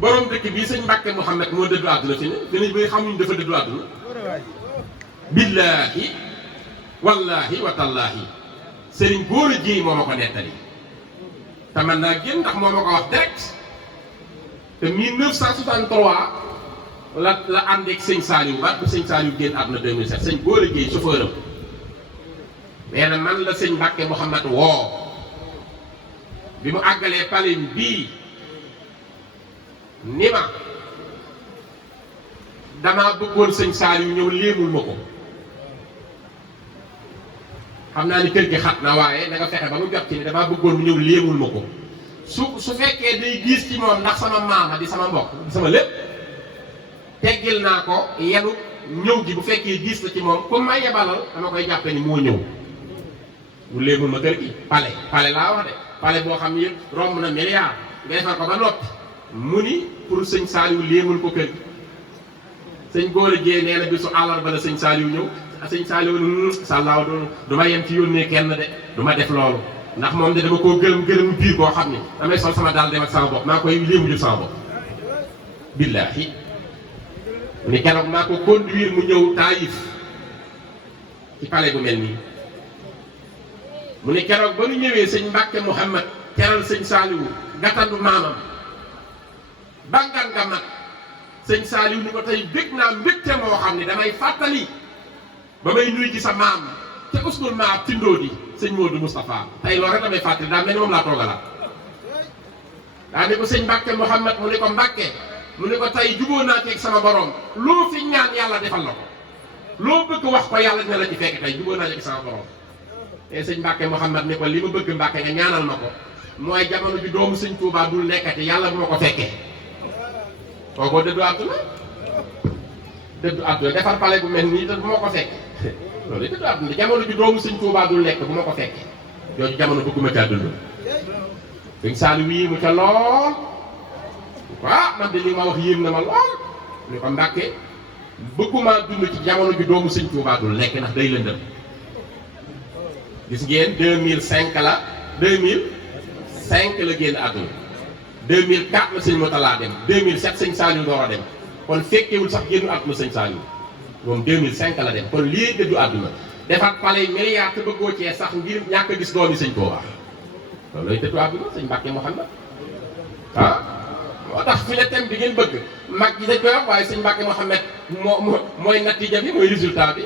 borom dëkk bii sëñ Mbàkke Mouhamed moo dëddu àdduna fi ne bay xamuñ dafa dëddu àdduna billaahi wallaahi wa tallaahi sëriñ góor a jéy moo ma ko nettali te man naa génn ndax moo ma ko wax direct te 1963 la ànd ak sëñ Saliou ba bu sëñ Saliou génn àdduna 2007 sëñ góor a jéy chauffeur am nee na man la sëñ Mbàkke Mouhamed woo bi mu àggalee palim bii ni ma damaa bëggoon sëñ Saliou ñëw léemul ma ko xam naa ni kër gi xat na waaye da nga fexe ba mu jot ci ni damaa bëggoon mu ñëw léemul ma ko su fekkee day gis ci moom ndax sama maama di sama mbokk di sama lépp teggil naa ko yenu ñëw gi bu fekkee gis la ci moom comme ma yebalal dama koy jàppe ni moo ñëw mu léemul ma kër gi pale laa wax de pale boo xam ne yëpp romb na milliard nga defar ko ba noppi mu ni pour sëñ Saliou léemul ko kër gi sëñ góor a jee nee na bisu àllarba la sëñ Saliou ñëw sëñ Saliou sàllaaw du ma yem ci yónnee kenn de du ma def loolu ndax moom de dama koo gërëm biir koo xam ni damay sol sama daal dem ak sama bopp maa koy léemu jël sama bopp billaahi ni keroog maa ko conduire mu ñëw Taïf ci palais bu mel nii mu ne keroog ba nu ñëwee sëñ Mbàkke Mouhamed teral sëñ Saliou gàttandu maamam bàngan nga mag sëñ Saliou ni ko tey bég naa mbégte moo xam ne damay fàttali ba may nuyu ci sa maam te uskul maa tindoo di sëñ Modou Moustapha tey loolu rek damay fàttali daa mel ni moom laa toogalaat daa ne ko sëñ Mbàkke Mouhamed mu ne ko Mbàkke mu ne ko tey jubóo naa ci ak sama borom loo fi ñaan yàlla defal la ko loo bëgg wax ko yàlla dina la ci fekk tey jubóo naa ci ak sama borom te sëñ Mbàkke Mouhamed ni ko li ma bëgg Mbàkke nga ñaanal ma ko mooy jamono ji doomu sëñ Touba dul nekkati yàlla bu ma ko fekkee kookoo dëddu àdduna defar pale bu mel nii te bu ma ko fekkee loolu dëddu àdduna jamono ji doomu sëñ Touba dul nekk bu ma ko fekkee jooju jamono bëgguma caa dund sëñ Saliou yéemu ca lool man de li ma wax yéem na ma lool ni ko Mbàkke bëgguma dund ci jamono ji doomu sëñ Touba dul nekk ndax day lëndëm gis ngeen 2005 la 2005 la génn àdduna 2004 la sëñ Moutala dem 2007 sëñ Saliou door a dem kon fekkewul sax génnu àdduna sëñ Saliou moom 2005 la dem kon lii dëddu àdduna defar pale milliard te bëggoo cee sax ngir ñàkk a gis doomi sëñ Touba loolu lay dëddu àdduna sëñ Mbàkke Mouhamed moo tax fi ne thème bi ngeen bëgg mag ji dañ koy wax waaye sëñ Mbàkke Mouhamed mooy natija bi mooy résultat bi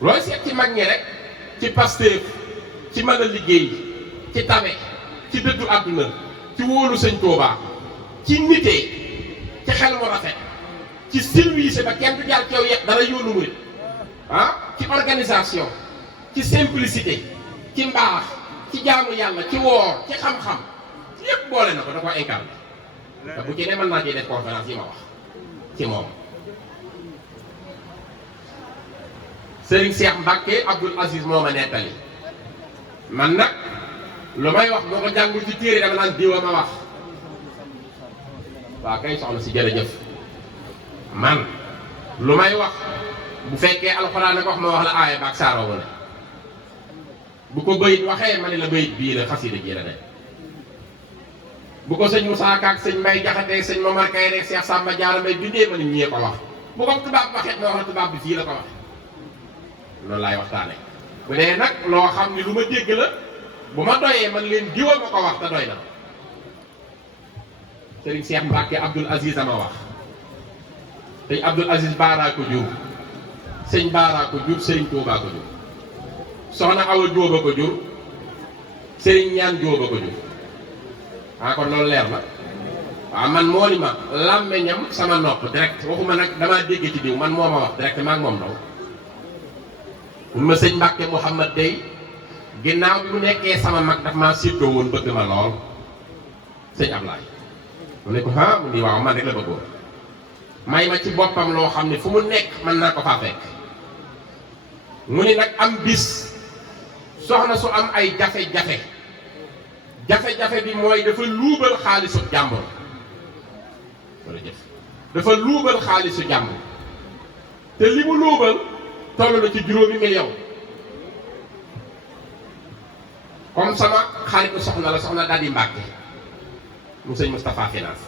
looy seet ci mag ñi rek ci Pastef ci mën a liggéey ci tabe ci dëddu àdduna ci wóolu sëñ Touba ci nitee ci xel mu rafet ci service ba kenn du jaar ci yow yet dara yoonu murit ci organisation ci simplicité ci mbaax ci jaamu yàlla ci woor ci xam-xam yépp boole na ko da ko incarné te bu ci ne mën naa cee def conférence yi ma wax ci moom Serigne Cheikh Mbacke Abdoul Aziz moo ma nettali man nag lu may wax boo ko jàngul ci téere dama naan diwa ma wax waaw kay soxna si jërëjëf man lu may wax bu fekkee alxuraan nag wax ma wax la aaya baak saaro wala bu ko bayit waxee ma ne la bayit bii la xasida ji la de bu ko sëñ Moussa Ka ak sëñ Mbay Jaxate sëñ Momar Kay rek Cheikh Samba Diarra Mbay bindee ma ne ñee ko wax bu ko tubaab waxee ma wax la tubaab bi fii la ko wax loolu laay waxtaane bu dee nag loo xam ni lu ma dégg la bu ma doyee man leen diwa ma ko wax te doy na Serigne Cheikh Mbacke Abdoul Aziz ama wax sëñ Abdoul Aziz Baara ko jur sëñ Baara ko jur Serigne Touba ko jur soxna Awa Jóoba ko jur Serigne Ñaan Jóoba ko jur kon loolu leer la waaw man moo ni ma làmmeñam sama nopp direct waxuma nag damaa dégg ci diw man moo ma wax direct maa ngi moom naw mun ma sëñ Mbàkke Mouhamed day ginnaaw bi mu nekkee sama mag daf maa sittoo woon bëgg ma lool sëñ Ablaye mu ne ko mu ni waaw man rek la bëggoon may ma ci boppam loo xam ne fu mu nekk mën naa ko faa fekk mu ni nag am bis soxna su am ay jafe-jafe bi mooy dafa luubal xaalisu jàmbur dafa luubal xaalisu jàmbur te li mu luubal toll na ci juróomi million comme sama xaritu soxna la soxna Dadi Mbàkke mu sëñ Moustapha Finance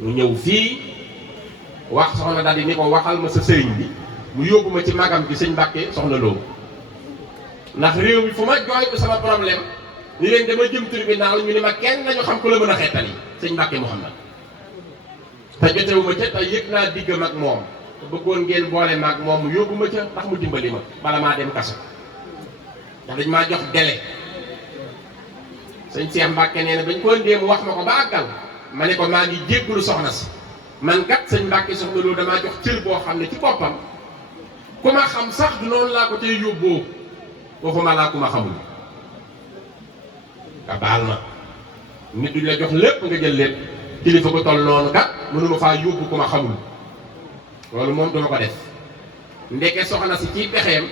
mu ñëw fii wax soxna daal di ni ko waxal ma sa sëriñ bi mu yóbbu ma ci magam bi sëñ Mbàkke soxna Lo ndax réew mi fu ma jooy ko sama problème ni leen dama jëm tribunal ñu ni ma kenn nañu xam ku la mën a xettali sëñ Mbàkke Muhammad te jotewuma ca te yëg naa diggam ak moom te bëggoon ngeen boole maag moom mu yóbbu ma ca ndax mu dimbali ma bala maa dem kaso ndax dañ maa jox délai sëñ Cheikh Mbàkke nee na bañ ko ndee mu wax ma ko ba àggal ma ne ko maa ngi jéggulu soxna si man kat sëñ Mbàkke soxna Lo damaa jox cër boo xam ne ci boppam ku ma xam sax du noonu laa ko tey yóbboo waxuma laa ku ma xamul nga baal ma nit duñ la jox lépp nga jël lépp kilifa ko toll noonu kat mënuma faa yóbbu ku ma xamul loolu moom duma ko def ndeke soxna si ci pexeem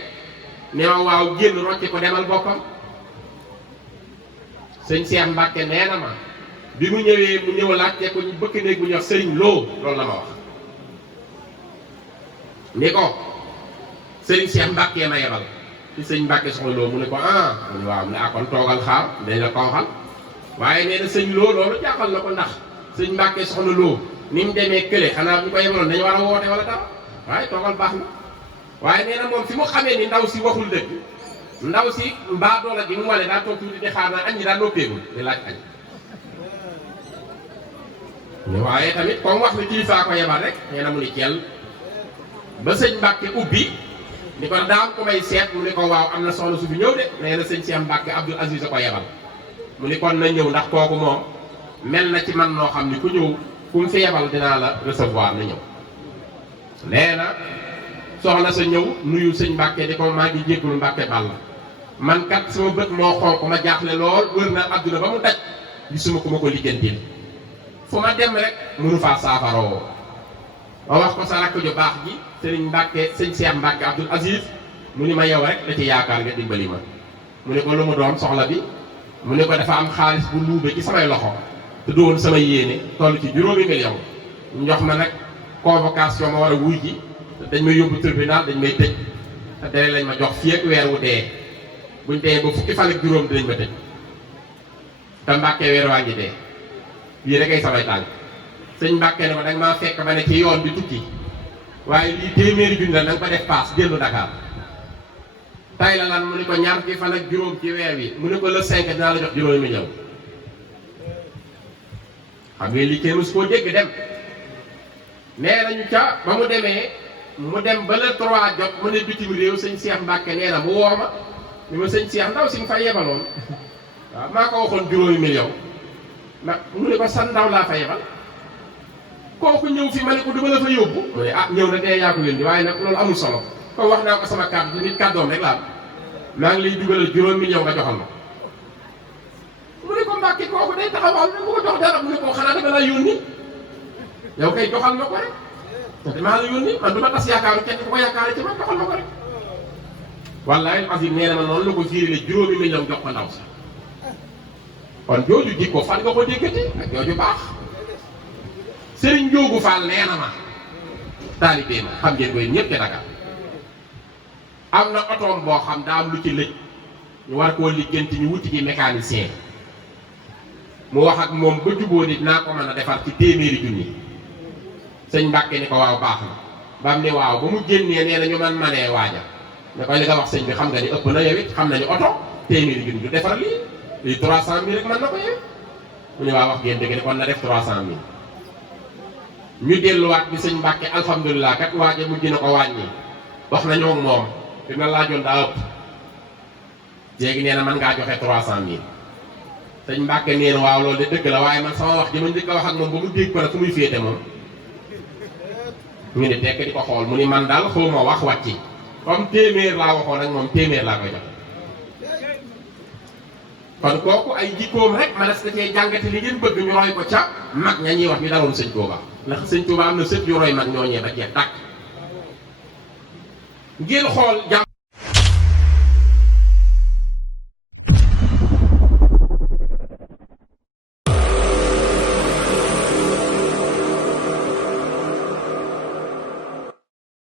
ne ma waaw génn rocce ko demal boppam sëñ Cheikh Mbàkke nee na ma bi mu ñëwee mu ñëw laajte ko ñu bëkk néeg bu ñuy wax sëriñ Lo loolu la ma wax ni ko sëriñ Cheikh Mbàkke ma yebal ci sëñ Mbàkke soxna Lo mu ne ko mu ne waaw mu ne kon toogal xaar dañ la ko waxal waaye nee na sëñ Lo loolu jàppal na ko ndax sëñ Mbàkke soxna Lo ni mu demee kële xanaa bu ñu ko yebaloon dañu war a woote wala dara waaye toogal baax na waaye nee na moom fi mu xamee ni ndaw si waxul dëgg ndaw si mbaa doola ji mu wane daa toog tuuti di xaar naa añ ñi daa noppeegul di laaj añ waaye tamit comme wax ni kilifa ko yebal rek nee na mu ni ceel ba sëñ Mbàkke ubbi ni ko daam ko may seet mu ni ko waaw am na soxna su fi ñëw de nee na sëñ Cheikh Mbàkke Abdoul Aziz a ko yebal mu ni kon na ñëw ndax kooku moom mel na ci man noo xam ni ku ñëw ku mu fi yebal dinaa la recevoir na ñëw nee na soxna sa ñëw nuyu sëñ Mbàkke di ko maa ngi jéggulu Mbàkke Balla man kat sama bët moo xonq ma jaaxle lool wër na adduna ba mu daj gisuma ku ma ko lijjantil fu ma dem rek mënu faa saafaroo ma wax ko sa rakk ju baax ji sëriñ Mbàkke sëñ Cheikh Mbàkke Abdoul Aziz mu ni ma yow rek da ci yaakaar nga dimbali ma mu ne ko lu mu doon soxla bi mu ne ko dafa am xaalis bu luube ci samay loxo te doon sama yéene toll ci 5 millions njox ma nag convocation ma war a wuy ji dañ may yóbbu tribunal dañ may tëj te dee lañ ma jox fii ak weer wu dee buñ dee ba fukki fan ak juróom dinañ ma tëj te Mbàkke weer waa ngi dee lii rek ay samay tànk sëñ Mbàkke ne ma danga maa fekk ma ne ci yoon bi tukki waaye lii téeméeri junni la da nga ko def paas dellu Dakar tay la lan mu ne ko ñaar fukki fan ak juróom ci weer wi mu ne ko le 5 dinaa la jox 5 millions xam nga lii kenn su koo dégg dem nee nañu ca ba mu demee mu dem ba le 3 jot mu ne bitim réew sëñ Cheikh Mbàkke nee na mu woo ma ni ma sëñ Cheikh ndaw si nga fa yebaloon waaw maa ko waxoon 5 millions ndax mu ne ko san ndaw laa fa yebal kooku ñëw fi ma ne ko duma la fa yóbbu mu ne ñëw na dee yaa ko yónni waaye nag loolu amul solo comme wax naa ko sama kàddu nit kàddoom rek laa maa ngi lay dugalal 5 millions nga joxal ma mu ne ko Mbàkke kooku day taxawal ne mu ko jox dara mu ne ko xanaa dama la yónni yow kay joxal ma ko rek damaa la yónni man du ma tas yaakaaru kenn ku ko yaakaare ci man joxal ma ko rek wallaay Azim nee na ma noonu la ko fiirile 5 millions jox ko ndaw sax kon jooju jikko fan nga ko déggati ak jooju baax Sëriñ Njoogu Faal nee na ma taalibe ma xam ngeen koy ñëpp ca Dakar am na otoom boo xam daa am lu ci lëj ñu war koo lijjanti ñu wuti ci mécanicien mu wax ak moom ba jubóo nit naa ko mën a defar ci 100 junni sëñ Mbàkke ni ko waaw baax na ba mu ne waaw ba mu génnee nee na ñu man manee waaja ne ko li nga wax sëñ bi xam nga ni ëpp na yow it xam nañu oto 100 junni du defar lii 300 000 rek mën na ko yow mu ne waaw wax ngeen dëgg ne kon na def 300 000 ñu delluwaat bi sëñ Mbàkke alhamdulilah kat waaja mujj na ko wàññi wax nañoo ak moom fi na laajoon daa ëpp léegi nee na mën ngaa joxe 300 000 sëñ Mbàkke nee na waaw loolu de dëgg la waaye man sama wax ji ma njëkk a wax ak moom ba mu dégg ko nag fu muy féete moom ñu ne tekk di ko xool mu ni man daal xaw ma wax wàcci comme téeméer laa waxoon ak moom téeméer laa koy jox kon kooku ay jikkoom rek ma des da cee jàngate li ngeen bëgg ñu roy ko ca mag ña ñuy wax ñu daloon sëñ Tuuba ndax sëñ Tuuba am na sët yu roy mag ñooñee ba jeex tàkk ngeen xool jàmm